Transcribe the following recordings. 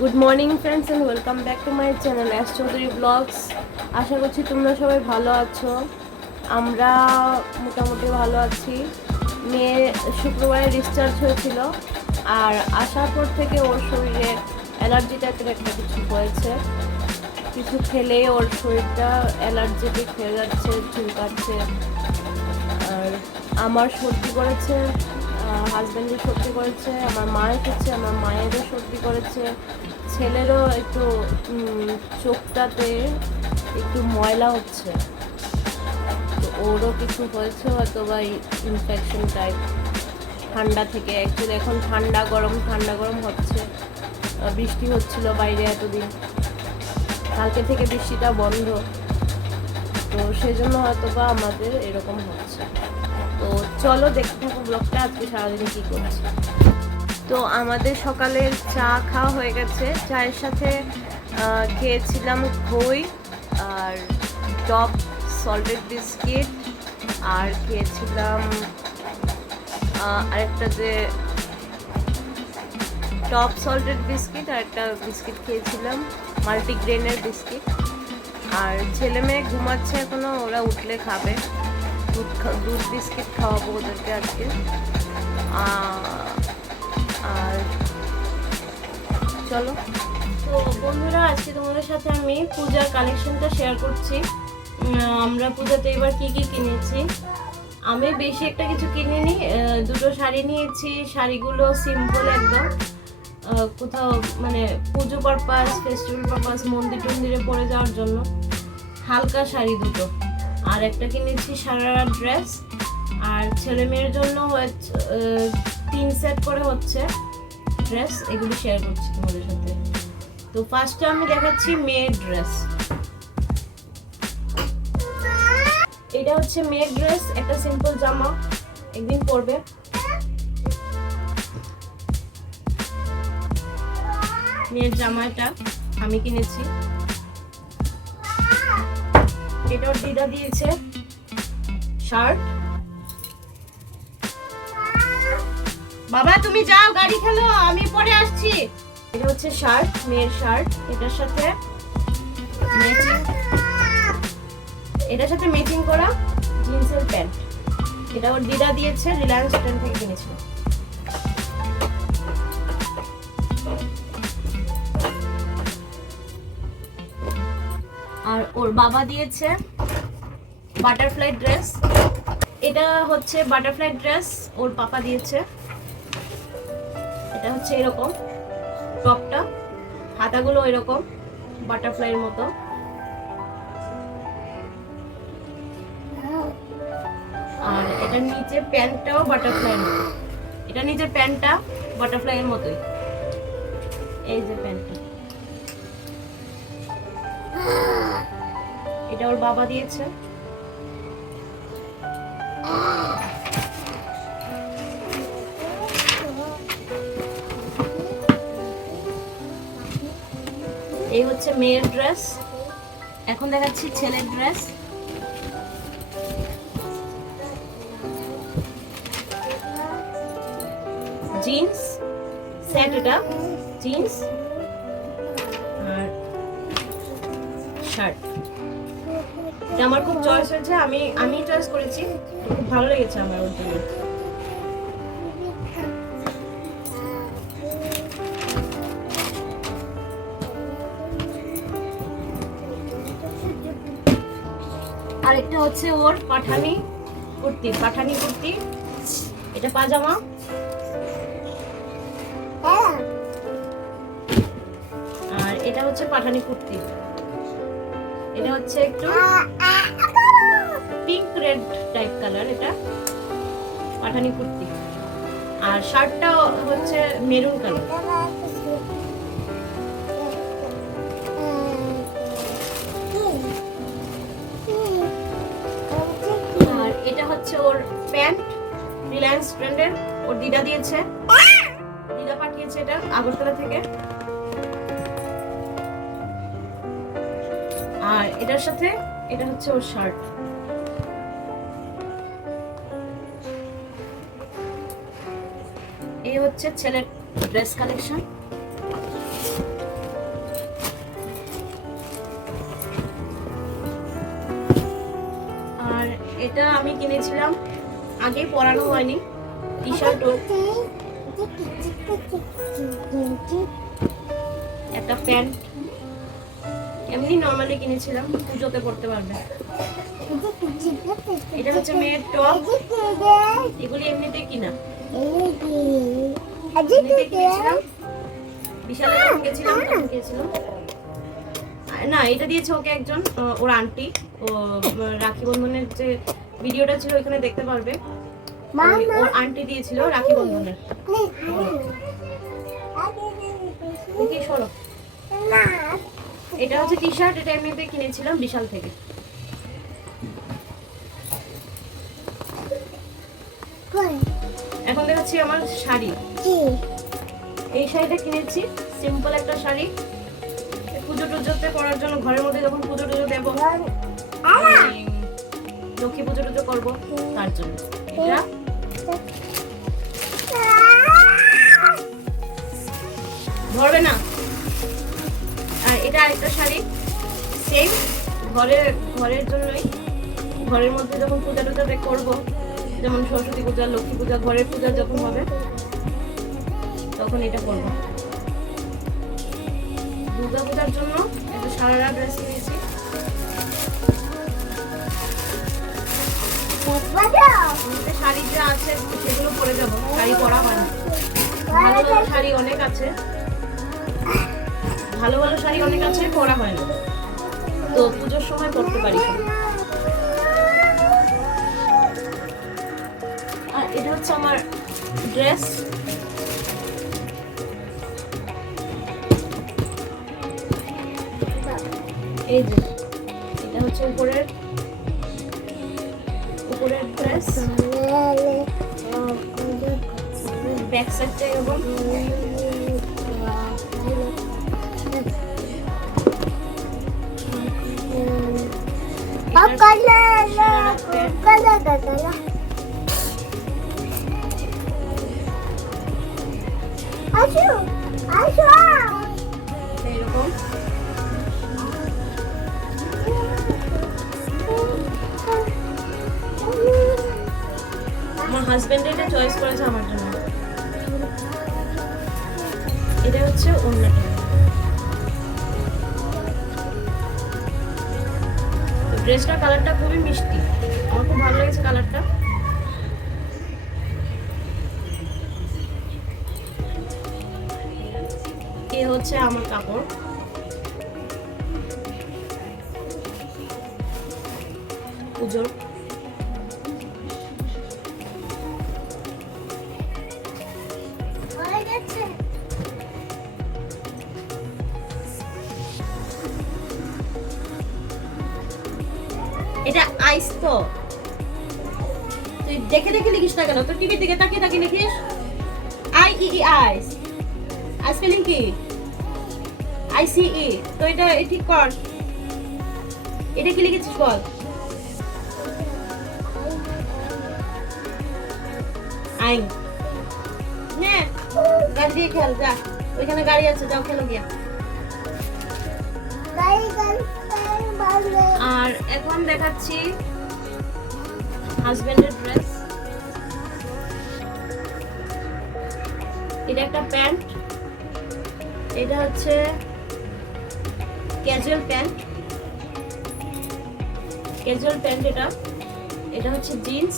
Good morning friends and welcome back to my channel S Chowdhury blogs. আশা করছি তোমরা সবাই ভালো আছো। আমরা মোটামুটি ভালো আছি। মেয়ে শুক্রবারে ডিসচার্জ হয়েছিল, আর আসার পর থেকে ওর শরীরে অ্যালার্জি টাইপের একটা কিছু হয়েছে। কিছু খেলেই ওর শরীরটা অ্যালার্জেটিক হয়ে যাচ্ছে, চুলকাচ্ছে। আর আমার সর্দি করেছে, হাজব্যান্ডের সর্দি করেছে, আমার মায়ের হচ্ছে, আমার মায়েরও সর্দি করেছে, ছেলেরও একটু চোখটাতে একটু ময়লা হচ্ছে। তো ওরও কিছু হয়েছে হয়তো বা ইনফেকশন টাইপ ঠান্ডা থেকে। অ্যাকচুয়ালি এখন ঠান্ডা গরম হচ্ছে। বৃষ্টি হচ্ছিল বাইরে এতদিন, কালকে থেকে বৃষ্টিটা বন্ধ, তো সেজন্য হয়তো বা আমাদের এরকম হচ্ছে। তো চলো দেখতে থাকো ব্লগটা, আজকে সারাদিনে কী করছি। তো আমাদের সকালের চা খাওয়া হয়ে গেছে। চায়ের সাথে খেয়েছিলাম খই আর টপ সল্টেড বিস্কিট, আর খেয়েছিলাম আরেকটা যে টপ সল্টেড বিস্কিট, আর একটা বিস্কিট খেয়েছিলাম মাল্টিগ্রেনের বিস্কিট। আর ছেলে মেয়ে ঘুমাচ্ছে এখনো, ওরা উঠলে খাবে। দুধ বিস্কিট খাওয়াবো ওদেরকে আজকে। আর চলো। তো বন্ধুরা, আজকে তোমাদের সাথে আমি পূজার কালেকশনটা শেয়ার করছি। আমরা পূজাতে এবার কি কি কিনেছি। আমি বেশি একটা কিছু কিনিনি, দুটো শাড়ি নিয়েছি। শাড়িগুলো সিম্পল একদম, কোথাও মানে পুজো পারপাস, ফেস্টিভ্যাল পারপাস, মন্দির টন্দিরে পরে যাওয়ার জন্য হালকা শাড়ি দুটো। আর একটা কিনেছি সারারা ড্রেস। আর ছেলে মেয়ের জন্য 3 সেট করে হচ্ছে ড্রেস। এগুলো শেয়ার করছি তোমাদের সাথে। তো ফার্স্টে আমি দেখাচ্ছি মেয়ের ড্রেস। এটা হচ্ছে মেয়ের ড্রেস, একটা সিম্পল জামা, একদিন পরবে। মেয়ের জামাটা আমি কিনেছি। এটা ওর দিদা দিয়েছে শার্ট। বাবা তুমি যাও, গাড়ি খেলো, আমি পরে আসছি। এটা হচ্ছে শার্ট, মেয়ের শার্ট। এটার সাথে ম্যাচিং করা জিন্সের প্যান্ট। এটা ওর দিদা দিয়েছে, রিলায়েন্স ট্রেন্ড থেকে কিনেছিল। আর ওর বাবা দিয়েছে বাটারফ্লাই ড্রেস। এটা হচ্ছে বাটারফ্লাই ড্রেস, ওর পাপা দিয়েছে। এটা হচ্ছে এরকম টপটা, হাতাগুলো এরকম বাটারফ্লাইয়ের মতো। আর এটার নিচে প্যান্টটাও বাটারফ্লাইয়ের মতো। এটা নিচে প্যান্টটা বাটারফ্লাইয়ের মতোই। এই যে প্যান্টটা, এটা ওর বাবা দিয়েছে। এই হচ্ছে মেয়ের ড্রেস। এখন দেখাচ্ছি ছেলের ড্রেস। জিন্স সেট, এটা জিন্স আর শার্ট। এটা আমার খুব চয়েস হয়েছে, আমি চয়েস করেছি, খুব ভালো লেগেছে আমার ওর জন্য। আরেকটা হচ্ছে ওর পাঠানি কুর্তি। এটা পাজামা। আর এটা হচ্ছে পাঠানি কুর্তি। এটা হচ্ছে একটু পিঙ্ক রেড টাইপ কালার, এটা পাঠানি কুর্তি। আর শার্টটা হচ্ছে মেরুন কালার। আর এটা হচ্ছে ওর প্যান্ট, রিলায়েন্স ট্রেন্ডের, ওর দিদা দিয়েছে, দিদা পাঠিয়েছে এটা আগরতলা থেকে। আর এটার সাথে এটা হচ্ছে ওর শার্ট। এই হচ্ছে ছেলের ড্রেস কালেকশন। এটা আমি কিনেছিলাম, আগে পরানো হয়নি, টি শার্ট ও একটা প্যান্ট, এমনি নর্মালি কিনেছিলাম, পুজোতে পড়তে পারবে। এটা হচ্ছে মেয়ের টপ, এগুলি এমনিতে কিনা, এমনিতে কিনেছিলাম, বিশালে যখন গেছিলাম তখন কিনেছিলাম। না, এটা দিয়েছে ওকে একজন, ওর আন্টি, ও রাখি বন্ধনের যে ভিডিওটা ছিল ওখানে দেখতে পারবে, ওর আন্টি দিয়েছিল রাখি বন্ধনের। দেখি সরো, এটা হচ্ছে টি শার্ট, এটা এমনিতে কিনেছিলাম বিশাল থেকে। এখন দেখাচ্ছি আমার শাড়ি। এই শাড়িটা কিনেছি, সিম্পল একটা শাড়ি, পুজো টুজোতে পরার জন্য, ঘরের মধ্যে যখন পুজো টুজো দেবো, লক্ষ্মী পুজো টুজো করবো তার জন্য। এটা ধরবে না। আর এটা আরেকটা শাড়ি, সেম ঘরের জন্যই, ঘরের মধ্যে যখন পূজা টুজা করবো, যেমন সরস্বতী পূজা, লক্ষ্মী পূজা, ঘরের পূজা যখন হবে তখন এটা করবো। দুর্গা পূজার জন্য একটা সারারা ড্রেস কিনেছি, শাড়ি যা আছে সেগুলো পরে যাবো, শাড়ি পরা হয় না। ভালো ভালো শাড়ি অনেক আছে, ভালো ভালো শাড়ি অনেক আছে, পরা হয় না, তো পুজোর সময় পরতে পারি। আর এটা হচ্ছে আমার ড্রেস, এই যে এটা হচ্ছে উপরের ড্রেস, ব্যাক সাইডটা এরকম, এরকম। আমার হাজবেন্ড এটা চয়েস করেছে আমার জন্য। এটা হচ্ছে ওড়নাটা, ড্রেসটার কালারটা খুবই মিষ্টি, আমার খুব ভালো লেগেছে কালারটা। এ হচ্ছে আমার কাপড়, পুজোর। এটা আইস তো, তুই দেখে দেখে লিখিস না কেন? তোর টিভির দিকে তাকিয়ে তাকিয়ে লিখিস। I E E ice, I spelling কি? I C E. তো এটা ঠিক কর, এটা কি লিখেছিস বল? আই নে, গাড়ি দিয়ে খেল, যা, ওইখানে গাড়ি আছে, যাও খেলো গিয়া। আর এখন দেখাচ্ছি হাজবেন্ডের ড্রেস। এটা একটা প্যান্ট, এটা হচ্ছে ক্যাজুয়াল প্যান্ট, এটা হচ্ছে জিন্স,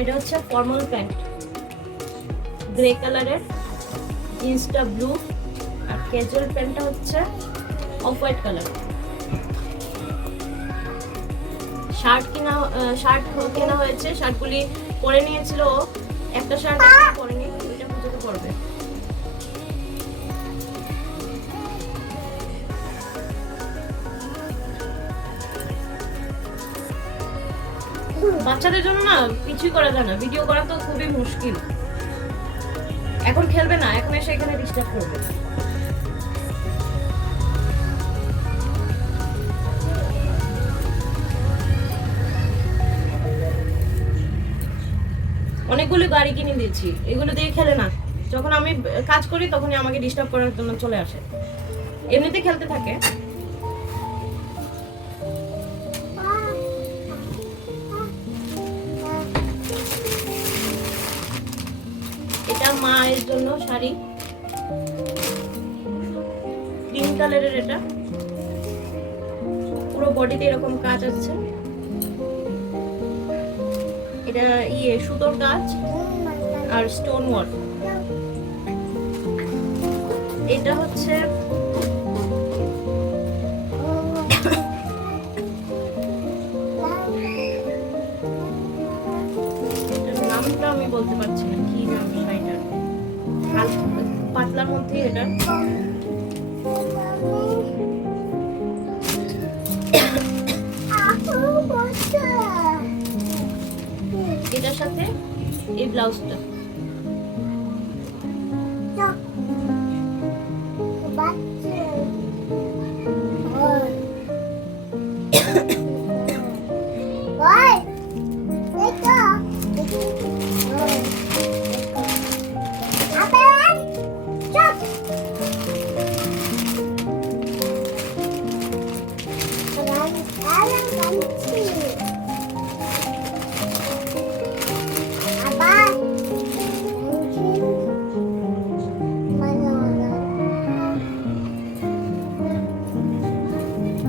এটা হচ্ছে ফর্মাল প্যান্ট, গ্রে কালারের, জিন্সটা ব্লু, আর ক্যাজুয়াল প্যান্টটা হচ্ছে অফ হোয়াইট কালার। শার্ট কেনা হয়েছে, শার্টগুলি পরে নিয়েছিল, একটা শার্ট পরেনি, ওইটা পুজোতে পরবে। বাচ্চাদের জন্য না কিছুই করা যায় না, ভিডিও করা তো খুবই মুশকিল। এখন খেলবে না, এখন এসে এখানে ডিস্টার্ব করবে। অনেকগুলো গাড়ি কিনে দিয়েছি, এগুলো দিয়ে খেলে না, যখন আমি কাজ করি তখনই আমাকে ডিস্টার্ব করার জন্য চলে আসে, এমনিতে খেলতে থাকে। মায়ের জন্য শাড়ি, ক্রিম কালারের। এটা পুরো বডিতে এরকম কাজ আছে। এটা সুতোর কাজ আর স্টোন ওয়ার্ক। এটা হচ্ছে নামটা আমি বলতে পারছি না কি নাম শাড়িটার, পাতলার মধ্যে। এটা এটার সাথে এই ব্লাউজটা।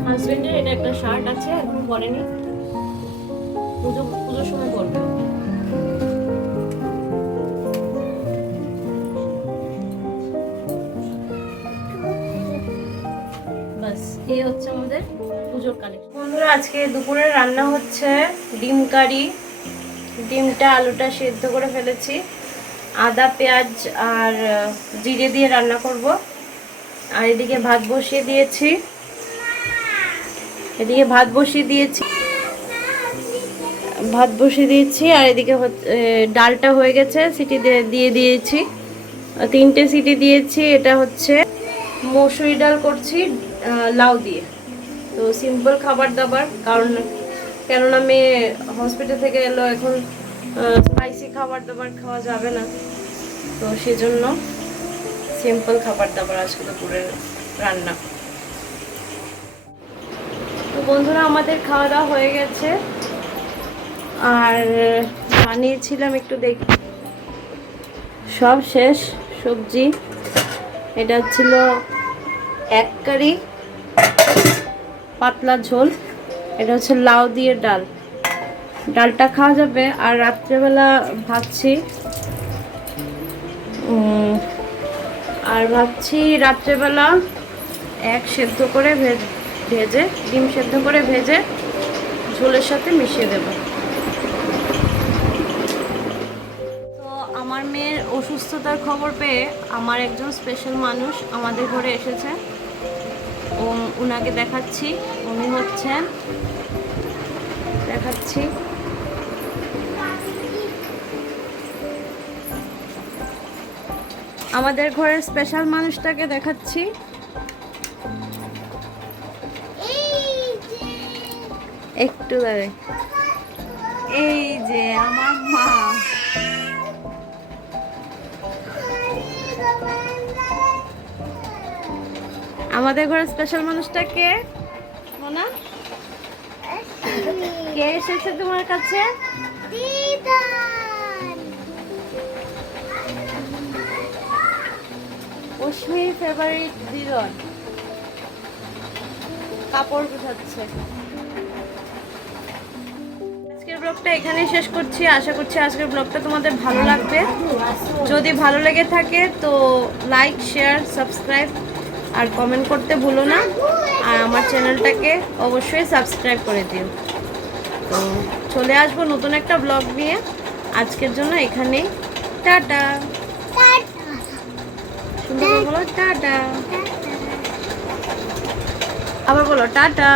হাজবেন্ডের এটা একটা শার্ট আছে, এখন পরেনি, পুজোর সময় পরবে। বাস এই হচ্ছে আমাদের পুজোর কালেকশন। বন্ধুরা, আজকে দুপুরে রান্না হচ্ছে ডিম কারি। ডিমটা আলুটা সেদ্ধ করে ফেলেছি, আদা পেঁয়াজ আর জিরে দিয়ে রান্না করব। আর এদিকে ভাত বসিয়ে দিয়েছি, আর এদিকে ডালটা হয়ে গেছে, সিটি দিয়ে দিয়েছি, 3টে সিটি দিয়েছি। এটা হচ্ছে মসুরি ডাল করছি লাউ দিয়ে। তো সিম্পল খাবার দাবার, কেননা মেয়ে হসপিটাল থেকে এলো, এখন স্পাইসি খাবার দাবার খাওয়া যাবে না, তো সেজন্য সিম্পল খাবার দাবার আজকে দুপুরের রান্না। তো বন্ধুরা, আমাদের খাওয়া দাওয়া হয়ে গেছে, আর বানিয়েছিলাম একটু দেখি, সব শেষ সবজি। এটা ছিল এক কারি পাতলা ঝোল, এটা হচ্ছে লাউ দিয়ে ডাল। ডালটা খাওয়া যাবে। আর রাত্রেবেলা ভাবছি রাত্রেবেলা সেদ্ধ করে ভেজে ডিম সেদ্ধ করে ভেজে ঝোলের সাথে মিশিয়ে দেব। তো আমার মেয়ের অসুস্থতার খবর পেয়ে আমার একজন স্পেশাল মানুষ আমাদের ঘরে এসেছে, উনাকে দেখাচ্ছি। উনি হচ্ছেন, দেখাচ্ছি, আমাদের ঘরের স্পেশাল মানুষটাকে দেখাচ্ছি। একটু দাঁড়াই, এই যে আমার মা। আমাদের ঘরের স্পেশাল মানুষটা কে? মোনা, কে এসেছে তোমার কাছে? অশ্মির ফেভারিট দিদন কাপড় গুছাচ্ছে। আজকের ব্লগটা এখানেই শেষ করছি। আশা করছি আজকের ব্লগটা তোমাদের ভালো লাগবে। যদি ভালো লেগে থাকে তো লাইক, শেয়ার, সাবস্ক্রাইব আর কমেন্ট করতে ভুলো না। আর আমার চ্যানেলটাকে অবশ্যই সাবস্ক্রাইব করে দিও। তো চলে আসবো নতুন একটা ব্লগ নিয়ে। আজকের জন্য এখানেই টাটা। সুন্দর বলো টাটা, আবার বলো টাটা।